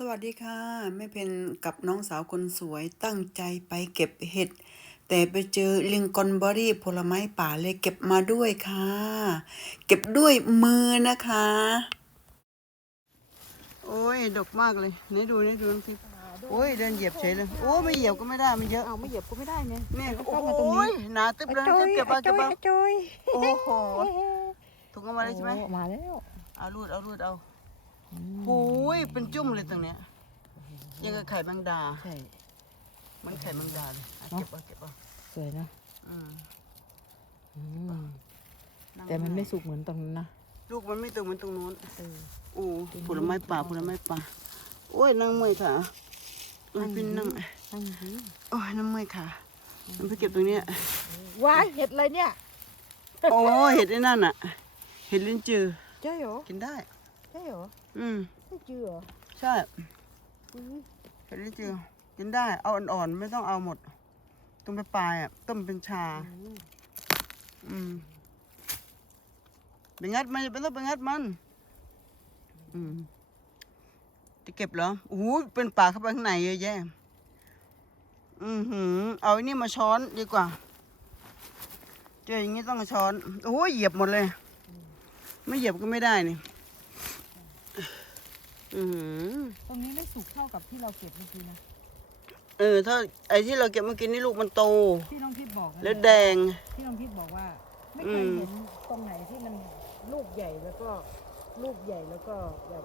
สวัสดีค่ะแม่เพนกับน้องสาวคนสวยตั้งใจไปเก็บเห็ด แต่ไปเจอลิงกอนเบอรี่ผลไม้ป่าเลยเก็บมาด้วยค่ะ เก็บด้วยมือนะคะ โอ้ยดกมากเลยนี่ดูนี่ดูน้ำทิพย์โอ้ยเดินเหยียบเฉยเลยโอ้ไม่เหยียบก็ไม่ได้มันเยอะเอาไม่เหยียบก็ไม่ได้ไงนี่ก็โอ้เข้ามาตรงนี้ยหนาตึ๊บเลยน้ำทิพย์เก็บมาเก็บมาจอยโอ้โหถูกเอามาเลยใช่ไหมโอ้มาแล้วเอารูดเอารูดเอา อืมโอ้ยเป็นจุ่มเลยตรงเนี้ยยังกับไข่แมงดา ใช่ มันไข่แมงดาเลยอะเนอะเก็บเอาเก็บเอาสวยนะอืมอืมนั่งแต่มันไม่สุกเหมือนตรงนั้นนะ ลูกมันไม่ตรงเหมือนตรงนู้นเออ โอ้ผลไม้ป่าผลไม้ป่าโอ้ยนั่งเมื่อยค่ะมันเป็นนั่งนั่งดีโอ้ยนั่งเมื่อยค่ะมันไปเก็บตรงเนี้ยว้ายเห็ดอะไรเนี่ย โอ้เห็ดไอ้นั่นอะ เห็ดลิ้นจือใช่เหรอกินได้ ใช่เหรออืมไม่เจือเหรอใช่อุ๊ยเห็ดลิ้นจือกินได้เอาอ่อนๆไม่ต้องเอาหมดตรงปลายๆอะต้มเป็นชา อืมอืมไปงัดมันไม่ต้องไปงัดมัน อืม จะเก็บเหรอโอ้โหเป็นป่าเข้าไปข้างในเยอะแยะ อือหือ เอาอันนี้มาช้อนดีกว่า เจออย่างนี้ต้องมาช้อน โอ้ยเหยียบหมดเลย ไม่เหยียบก็ไม่ได้นี่ อือหือตรงนี้ไม่สุกเท่ากับที่เราเก็บเมื่อกี้นะ เออ ถ้าไอ้ที่เราเก็บเมื่อกี้นี่ลูกมันโต ที่น้องทิพย์บอกนะแล้วแดง ที่น้องทิพย์บอกว่า ไม่อืเคยมเห็นตรงไหนที่มันลูกใหญ่แล้วก็ลูกใหญ่แล้วก็แบบ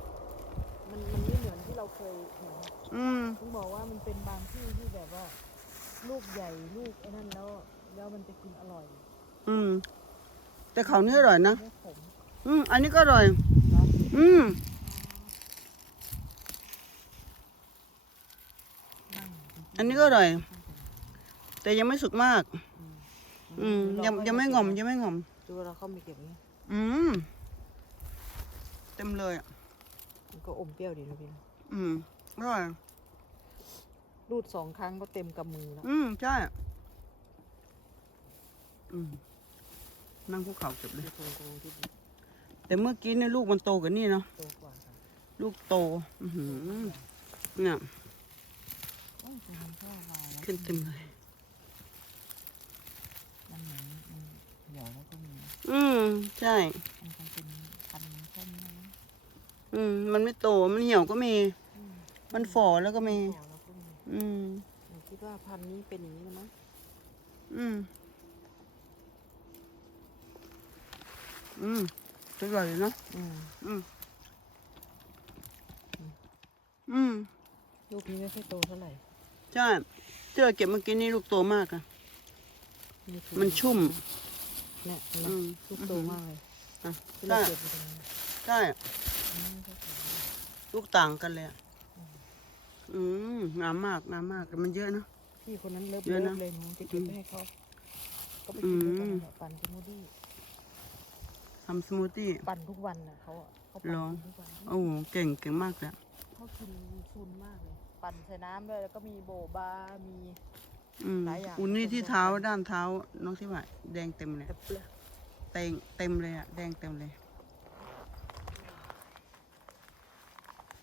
มันมันไม่เหมือนที่เราเคยเห็นอืมต้องบอกว่ามันเป็นบางที่ที่แบบว่า ลูกใหญ่ลูกไอ้นั่นแล้ว แล้วมันจะกินอร่อยอืม แต่เขานี่อร่อยนะ ไม่ขม อืม อันนี้ก็อร่อยเนาะอืม นั่ง อันนี้ก็อร่อย แต่ยังไม่สุกมาก อืมยังยังไม่งอมยังไม่งอม ดูเราเข้ามาเก็บนี่อืมเต็มเลยอะมันก็อมเปรี้ยวดีนะพี่นะอืมอร่อยรูดสองครั้งก็เต็มกำมือแล้วอืมใช่อืมนั่งภูเขาเก็บเลยที่ตรงตรงที่ดีแต่เมื่อกี้เนี่ยลูกมันโตกว่านี่เนาะโตกว่าค่ะลูกโต อือหือเนี่ย ขึ้นเต็มเลย มันเหมือนมันเหี่ยวแล้วก็มีอืม ใช่ มันคงเป็นพันธุ์แค่นี้นะอืม มันไม่โต มันเหี่ยวก็มีอืมมันฝ่อแล้วก็มีพอแล้วก็มีอืม หนูคิดว่าพันธุ์นี้เป็นอย่างนี้นะมั้งอืม อืมอร่อยเนาะอืมอืม อืม ลูกนี้ไม่ค่อยโตเท่าไหร่ ใช่ที่เราเก็บเมื่อกี้นี่ลูกโตมากอะถือมันชุ่มเนี่ยเห็นไหมอืมลูกโตมากเลยอะที่เราใช่เก็บอยู่ตรงนั้นใช่อืมก็สวยลูกต่างกันเลยอะอืมงามมากงามมากแต่มันเยอะเนอะ พี่คนนั้นเลิฟเยอะเลินะฟเลยหนูจะเก็บไปให้เขาก็ไปอืกินมด้วยกันนั่นแหละปั่นสมูทตี้ทำสมูทตี้ ปั่นทุกวันน่ะเขาอะเขาปั่นเหรอ ทุกวันโอ้โหเก่งเก่งมากเลยอะ เขากินชุนมากเลย ปั่นใส่น้ำด้วยแล้วก็มีโบบา มี อืมหลายอย่าง อุ่นนี่ที่เท้าด้านเท้าน้องที่ว่าแดงเต็มเลยแต่เปลือกเต็มเต็มเลยอะแดงเต็มเลย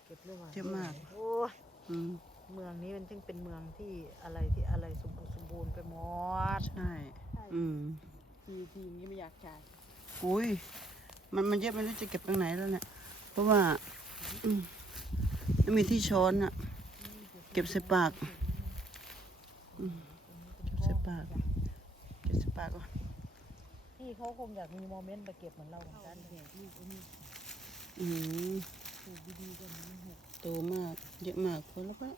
เก็บเรื่องเยอะมาก โอ้ยอืมเมืองนี้มันจึงเป็นเมืองที่อะไรที่อะไรสมบูรณ์สมบูรณ์ไปหมดใช่ อืมทีทีนี้ไม่อยากจ่ายอุ้ยมันมันเยอะไม่รู้จะเก็บตรงไหนแล้วเนี่ยเพราะว่า อืม ไม่มีที่ช้อนอะเก็บใส่ปากอืมเก็บใส่ปาก เก็บใส่ปากก่อนพี่เขาคงอยากมีโมเมนต์ไปเก็บเหมือนเราเหมือนกันเนี่ยลูกไอ้นี่อืมปลูกดีๆกันมันหกโตมาก เยอะมากพอแล้วปะ